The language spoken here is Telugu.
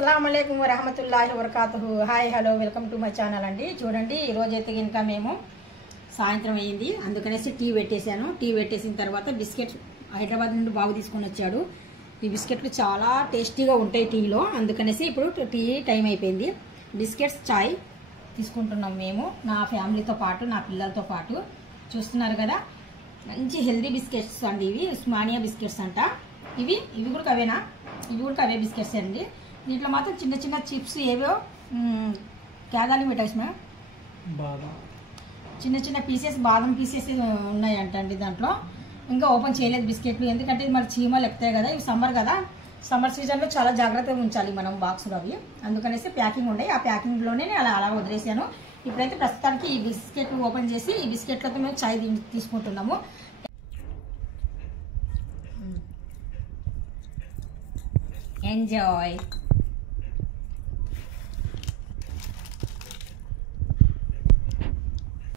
అస్సలాముఅలైకుం వరహమతుల్లాహి వబరకాతుహు. Hi hello welcome to my channel అండి. చూడండి ఈరోజు అయితే ఇంకా మేము సాయంత్రం అయ్యింది, అందుకనేసి టీ పెట్టేశాను. టీ పెట్టేసిన తర్వాత బిస్కెట్ హైదరాబాద్ నుండి బాబు తీసుకొని వచ్చాడు. ఈ బిస్కెట్లు చాలా టేస్టీగా ఉంటాయి టీలో, అందుకనేసి ఇప్పుడు టీ టైం అయిపోయింది. బిస్కెట్స్ చాయ్ తీసుకుంటున్నాం మేము, నా ఫ్యామిలీతో పాటు, నా పిల్లలతో పాటు. చూస్తున్నారు కదా, మంచి హెల్దీ బిస్కెట్స్ అండి ఇవి. ఉస్మానియా బిస్కెట్స్ అంట. ఇవి కూడా అవేనా? ఇవి కూడా అవే బిస్కెట్స్ అండి. దీంట్లో మాత్రం చిన్న చిన్న చిప్స్ ఏవో క్యాదాలి మిఠాయిస్ చిన్న చిన్న పీసెస్, బాదం పీసెస్ ఉన్నాయంట అండి దాంట్లో. ఇంకా ఓపెన్ చేయలేదు బిస్కెట్లు, ఎందుకంటే మరి చీమలు ఎక్కుతాయి కదా, ఇవి సమ్మర్ కదా, సమ్మర్ సీజన్లో చాలా జాగ్రత్తగా ఉంచాలి మనం బాక్సులు అవి, అందుకనేసి ప్యాకింగ్ ఉన్నాయి. ఆ ప్యాకింగ్లోనే అలా వదిలేసాను. ఇప్పుడైతే ప్రస్తుతానికి ఈ బిస్కెట్ ఓపెన్ చేసి ఈ బిస్కెట్లతో మేము చాయ్ తీసుకుంటున్నాము. ఎంజాయ్.